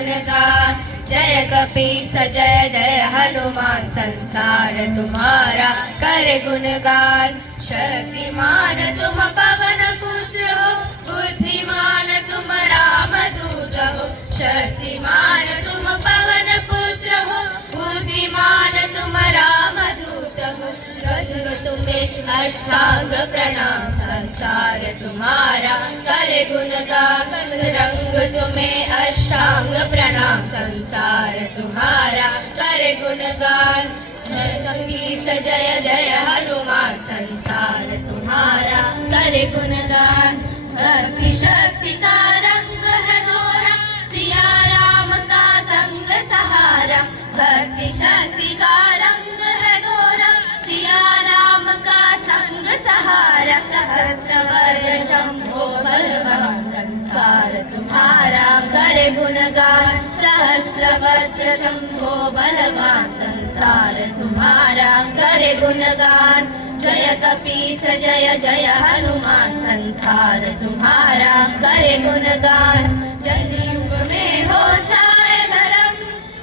गुणगान। जय कपीस जय जय हनुमान, संसार तुम्हारा करे गुणगान। शक्तिमान तुम पवन पुत्र हो, बुद्धिमान तुम राम दूत हो। शक्तिमान तुम पवन पुत्र हो, बुद्धिमान तुम राम दूत हो। रंग तुम्हें अष्टांग प्रणाम, संसार तुम्हारा करे गुणगान। रंग तुम्हें अष्टांग प्रणाम, संसार तुम्हारा करे गुणगान। जय कपीस जय जय हनुमान, संसार तुम्हारा करे गुणगान। भक्ति शक्ति का रंग है दोहरा, सिया राम का संग सहारा। भक्ति शक्ति का रंग है दोहरा, सिया राम का संग सहारा। सहस्र वज्र शंभो बलवान, संसार तुम्हारा करे गुणगान। सहस्र वज्र शंभो बलवान, संसार तुम्हारा करे गुणगान। जय कपीस जय जय हनुमान, संसार तुम्हारा करे गुणगान। कलयुग में हो छाए धर्म,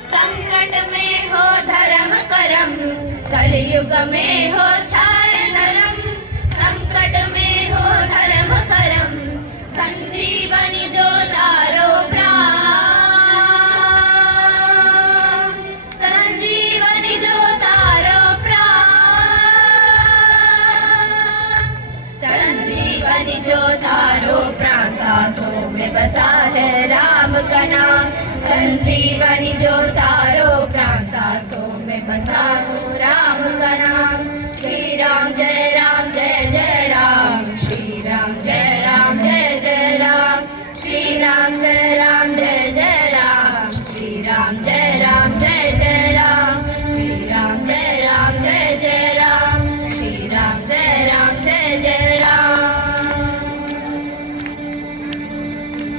संकट में हो धर्म करम। कलयुग में हो छाए धर्म, संकट में हो धर्म करम। संजीवनी जो तारो प्राण, संजीवनी जो तारो प्राण। संजीवनी जो तारो प्राण, सांसों में बसा है राम का नाम। संजीवनी जो तारो प्राण, सांसों में बसा हो राम का नाम। श्री राम जय जय राम। श्री राम जय जय राम। श्री राम जय